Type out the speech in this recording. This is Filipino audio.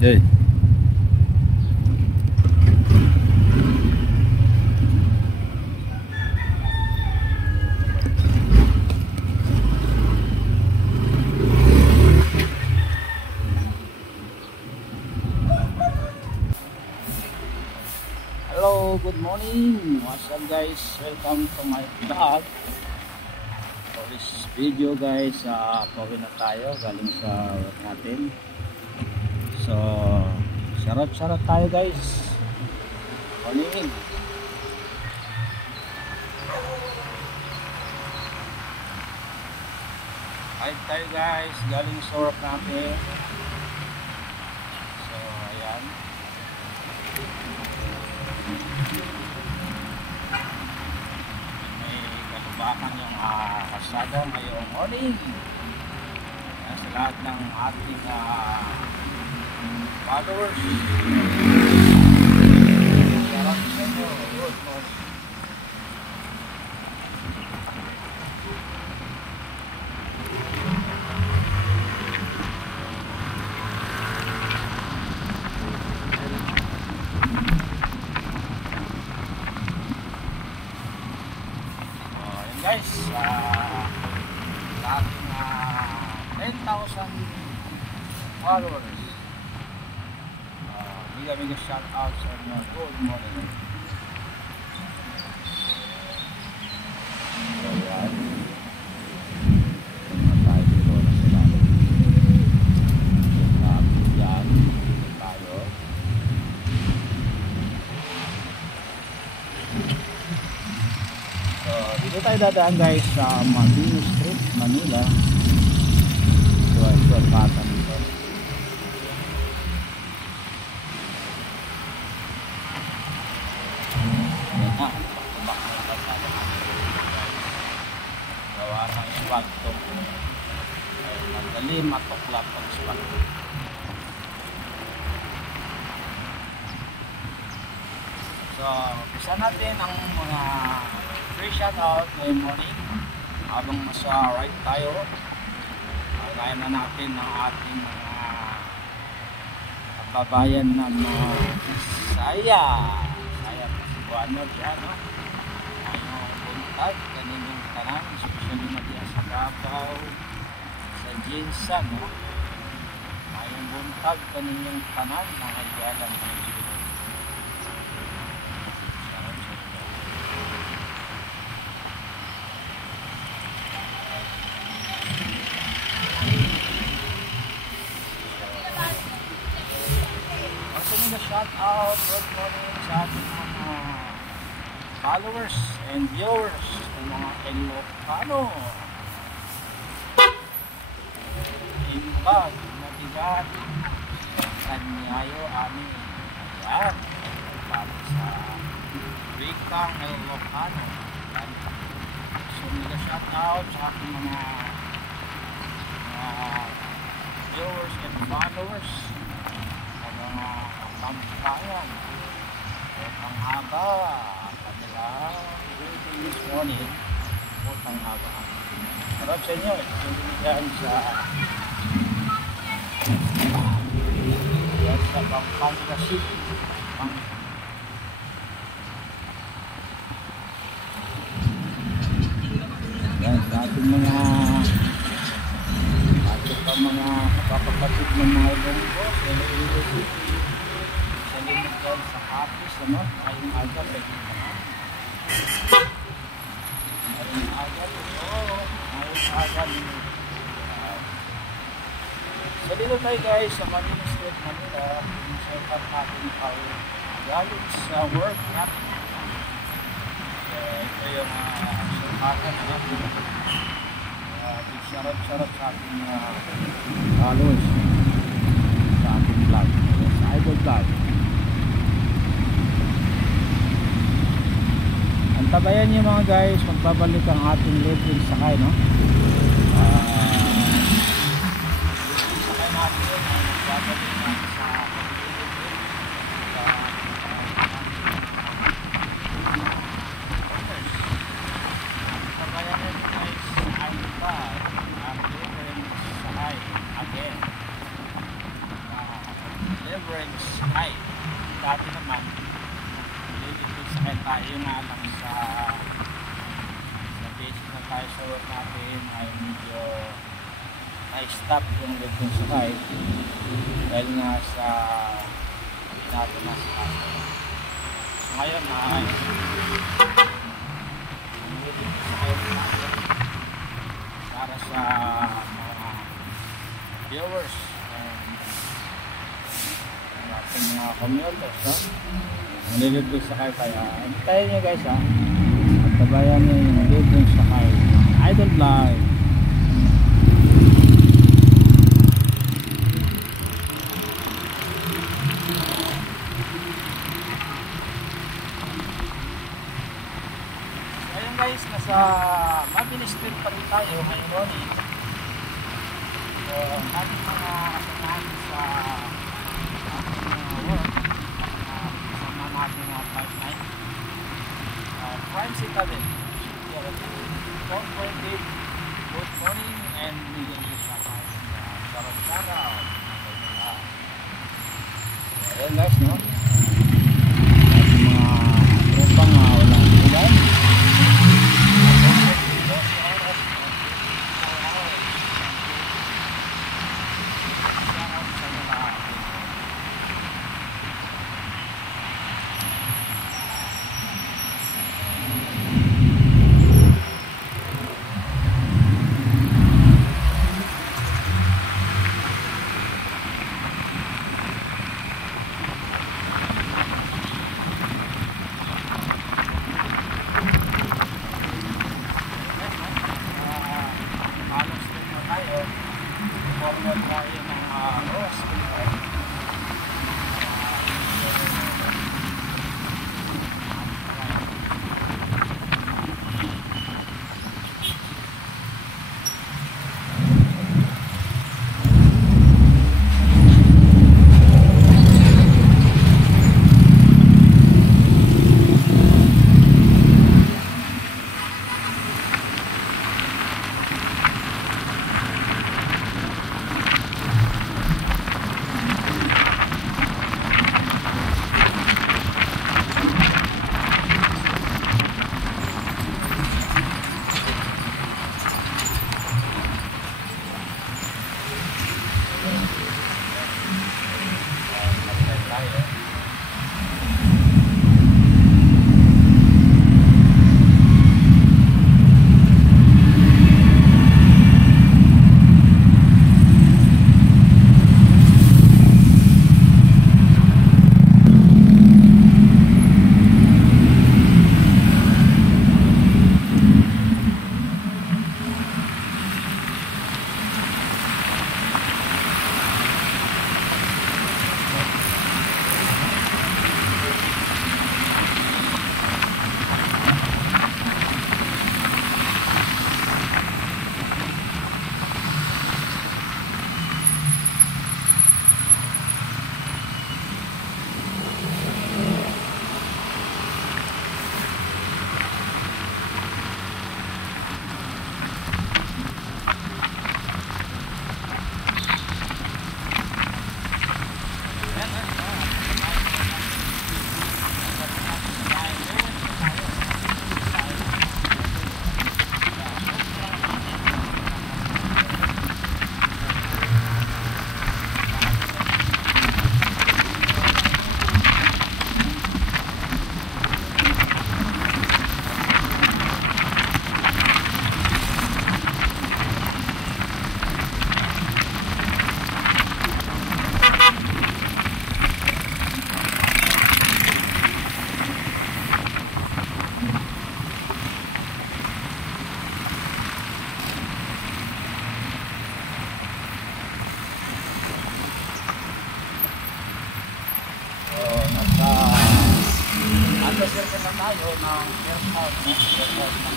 Hey. Hello, good morning. What's up guys? Welcome to my vlog. For this video guys, pauwi na tayo galing sa work natin. So, shoutout tayo guys. Morning. Hi tayo guys, galing sa work natin. So, ayan. May kalubakan yung kasada ngayong morning. Sa lahat ng ating followers. Shoutout sa inyo. Good morning. Guys, sa ating 10,000 followers, mega shout out sa inyo. Good morning. So yan, tayo dito na sila. Yan tayo. So dito tayo dadaan guys sa Mabini Street, Manila. So ito ang bata nito. Gawa ng swag to. Madali matuklap ang swag. So isa natin ang mga free shoutout ngayong morning habang nasa ride tayo. Kaya na natin ang ating mga kababayan na mga Bisaya Cebuano dyan, no? Ngayong buntag kanilang tanan, especially na diyan sa Davao, sa Jinsan, no? Ngayong buntag kanilang tanan, mga iyalan ng Diyos. Shout out, good morning sa ating mga followers and viewers ng mga Ilocano. Imbag, Matigat, Kanyayo, Ani, ayan, para sa wikang Ilocano. So, mega shout out sa ating mga viewers and followers ng mga kampayan. Ang haba kanila this morning. Ang haba. Marap sa inyo. Yan sa Pampanga City. Yan sa ating mga kapapatid ng mga lungko sa Iloilo sa limit sa Kapis, ano? Ayong aga pwede naman ayong aga so dito tayo guys sa Manila Street, Manila. Share out natin tayo galing sa work natin. So ito yung share natin. Big shoutout sa ating followers sa ating vlog, sa Idol Vlog. Antabayan niyo mga guys, magbabalik ang ating libreng sakay, no? Sakay natin yun, magbabalik natin sa antabayan niyo guys, Idol Vlog, ang libreng sakay again. Springs High. Dati naman, nililipid sakay tayo nga lang sa basic na tayo sa work natin ay medyo na-stop yung Ligon sakay dahil nga sa natin na sa kaso. So ngayon ay nililipid sakay natin para sa mga viewers and ating mga commuters, no? Nililipid sakay kaya tayo nyo guys, ha, at tabayan nyo yung Ligon sakay Idol Live. Ayun guys, nasa Mabini Street pa rin tayo ngayon. So, ating mga kasamahan sa ating mga work, kasama natin mga pipeline, Prime Citadel. Good morning and medium to shoutout sa Sarap-Sarap. Ayan guys, no? Ating mga tropa nga walang ulan. Nag-circle na tayo ng airport, no? Airport na.